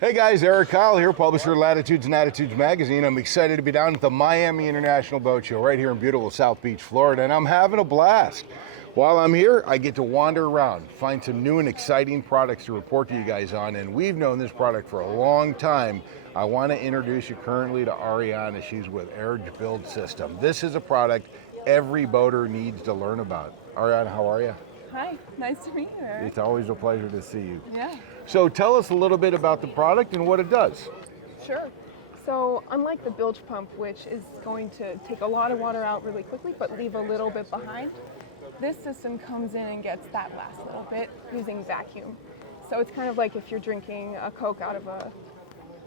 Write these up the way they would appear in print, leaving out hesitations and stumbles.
Hey guys, Erik Kyle here, publisher of Latitudes and Attitudes magazine. I'm excited to be down at the Miami International Boat Show right here in beautiful South Beach, Florida, and I'm having a blast. While I'm here, I get to wander around, find some new and exciting products to report to you guys on, and we've known this product for a long time. I want to introduce you currently to Ariana. She's with ARID Bilge system. This is a product every boater needs to learn about. Ariana, how are you? Hi, nice to meet you, Erik. It's always a pleasure to see you. Yeah. So tell us a little bit about the product and what it does. Sure. So unlike the bilge pump, which is going to take a lot of water out really quickly but leave a little bit behind, this system comes in and gets that last little bit using vacuum. So it's kind of like if you're drinking a Coke out of a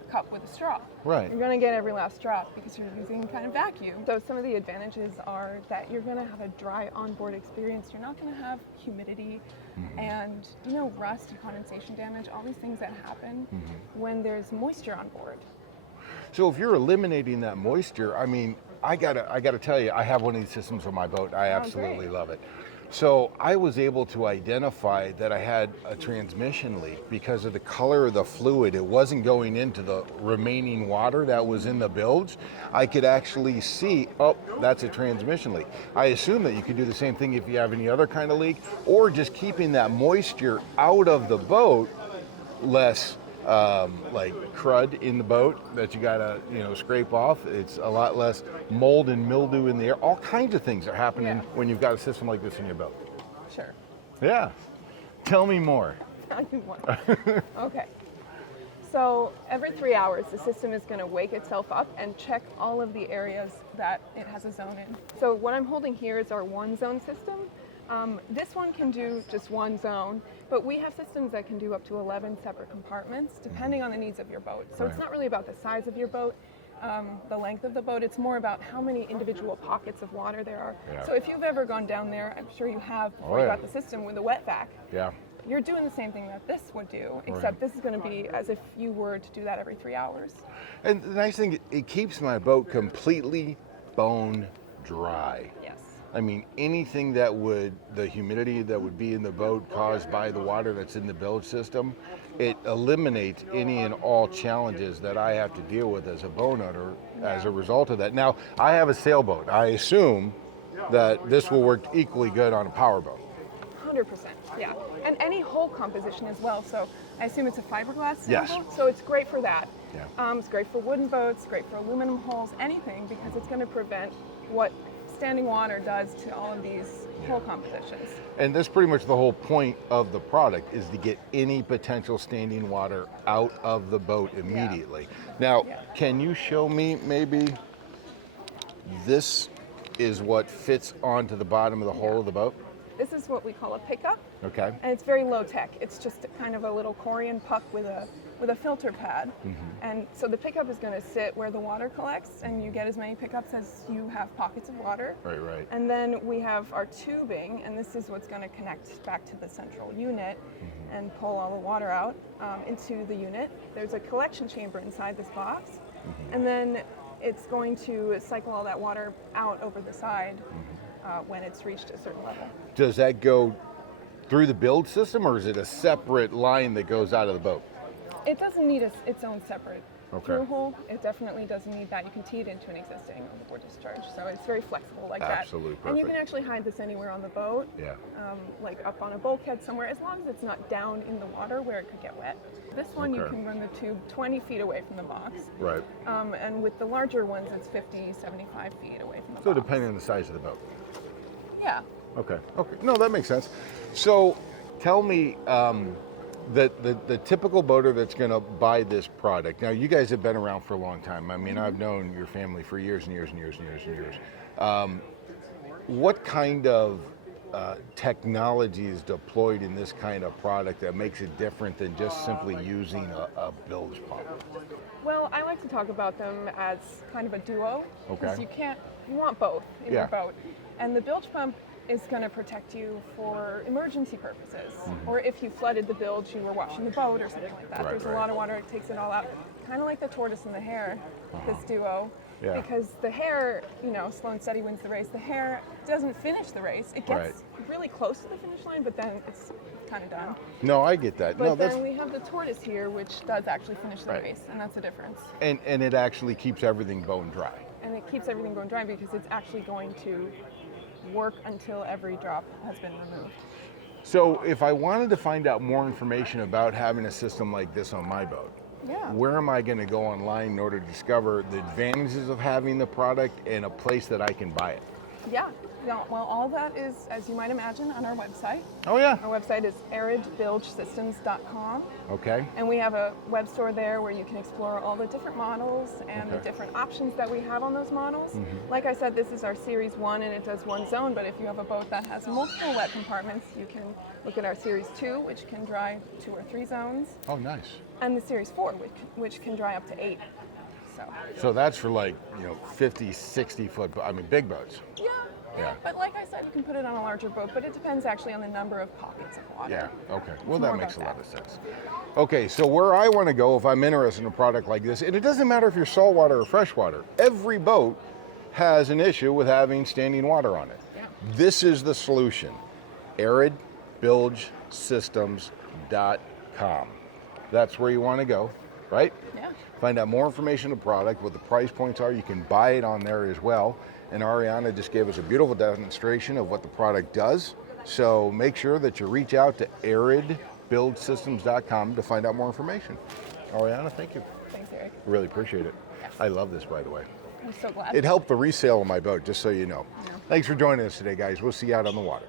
cup with a straw. Right. You're going to get every last drop because you're using kind of vacuum. So some of the advantages are that you're going to have a dry onboard experience. You're not going to have humidity and rust and condensation damage, all these things that happen when there's moisture on board. So if you're eliminating that moisture, I mean, I gotta tell you, I have one of these systems on my boat. I absolutely love it. So I was able to identify that I had a transmission leak because of the color of the fluid. It wasn't going into the remaining water that was in the bilge. I could actually see, oh, that's a transmission leak. I assume that you could do the same thing if you have any other kind of leak, or just keeping that moisture out of the boat, less like crud in the boat that you gotta scrape off. It's a lot less mold and mildew in the air. All kinds of things are happening when you've got a system like this in your boat. Sure. Yeah. Tell me more. I do want. Okay. So every 3 hours, the system is going to wake itself up and check all of the areas that it has a zone in. So what I'm holding here is our one zone system. This one can do just one zone, but we have systems that can do up to 11 separate compartments, depending on the needs of your boat. So it's not really about the size of your boat, the length of the boat. It's more about how many individual pockets of water there are. Yeah. So if you've ever gone down there, I'm sure you have before you got the system with a wet vac. Yeah. You're doing the same thing that this would do, except this is going to be as if you were to do that every 3 hours. And the nice thing, it keeps my boat completely bone dry. Yes. I mean, anything that the humidity that would be in the boat caused by the water that's in the bilge system, it eliminates any and all challenges that I have to deal with as a boat owner as a result of that. Now, I have a sailboat. I assume that this will work equally good on a powerboat. 100%, yeah. And any hull composition as well. So I assume it's a fiberglass Yes. sailboat, so it's great for that. Yeah. It's great for wooden boats, great for aluminum hulls, anything, because it's going to prevent what standing water does to all of these hull compositions. And that's pretty much the whole point of the product, is to get any potential standing water out of the boat immediately. Now, can you show me maybe this is what fits onto the bottom of the hull of the boat? This is what we call a pickup. Okay. And it's very low tech. It's just kind of a little Corian puck with a filter pad. And so the pickup is going to sit where the water collects, and you get as many pickups as you have pockets of water. Right. And then we have our tubing, and this is what's going to connect back to the central unit and pull all the water out into the unit. There's a collection chamber inside this box, and then it's going to cycle all that water out over the side when it's reached a certain level. Does that go through the bilge system, or is it a separate line that goes out of the boat? It doesn't need its own separate through hole. It definitely doesn't need that. You can tee it into an existing overboard discharge, so it's very flexible like that. Absolutely perfect. And you can actually hide this anywhere on the boat, like up on a bulkhead somewhere, as long as it's not down in the water where it could get wet. This one you can run the tube 20 feet away from the box. Right. And with the larger ones, it's 50, 75 feet away from the box. So depending on the size of the boat. Yeah. Okay. No, that makes sense. So tell me, the typical boater that's going to buy this product. Now, you guys have been around for a long time. I mean, I've known your family for years and years and years and years and years. What kind of technology is deployed in this kind of product that makes it different than just simply using a bilge pump? Well, I like to talk about them as kind of a duo. Okay. Because you want both in your boat. And the bilge pump is going to protect you for emergency purposes. Or if you flooded the bilge, you were washing the boat or something like that. There's a lot of water, it takes it all out. Kind of like the tortoise and the hare, this duo. Yeah. Because the hare, slow and steady wins the race. The hare doesn't finish the race. It gets really close to the finish line, but then it's kind of done. No, I get that. But No, then we have the tortoise here, which does actually finish the race, and that's the difference. and it actually keeps everything bone dry. And it keeps everything bone dry because it's actually going to work until every drop has been removed. So if I wanted to find out more information about having a system like this on my boat, where am I going to go online in order to discover the advantages of having the product and a place that I can buy it? Yeah. Well, all that is, as you might imagine, on our website. Oh, yeah. Our website is aridbilgesystems.com. Okay. And we have a web store there where you can explore all the different models and the different options that we have on those models. Like I said, this is our Series 1 and it does one zone, but if you have a boat that has multiple wet compartments, you can look at our Series 2, which can dry 2 or 3 zones. Oh, nice. And the Series 4, which can dry up to 8. So that's for 50, 60 foot, big boats. Yeah, but like I said, you can put it on a larger boat, but it depends actually on the number of pockets of water. Yeah, okay. Well, that makes a lot of sense. Okay, so where I want to go if I'm interested in a product like this, and it doesn't matter if you're saltwater or freshwater, every boat has an issue with having standing water on it. Yeah. This is the solution. ARIDBILGESYSTEMS.com. That's where you want to go, right? Yeah. Find out more information on the product, what the price points are. You can buy it on there as well. And Ariana just gave us a beautiful demonstration of what the product does. So make sure that you reach out to ARIDBILGESYSTEMS.com to find out more information. Ariana, thank you. Thanks, Erik. Really appreciate it. Yes. I love this, by the way. I'm so glad. It helped the resale of my boat, just so you know. Yeah. Thanks for joining us today, guys. We'll see you out on the water.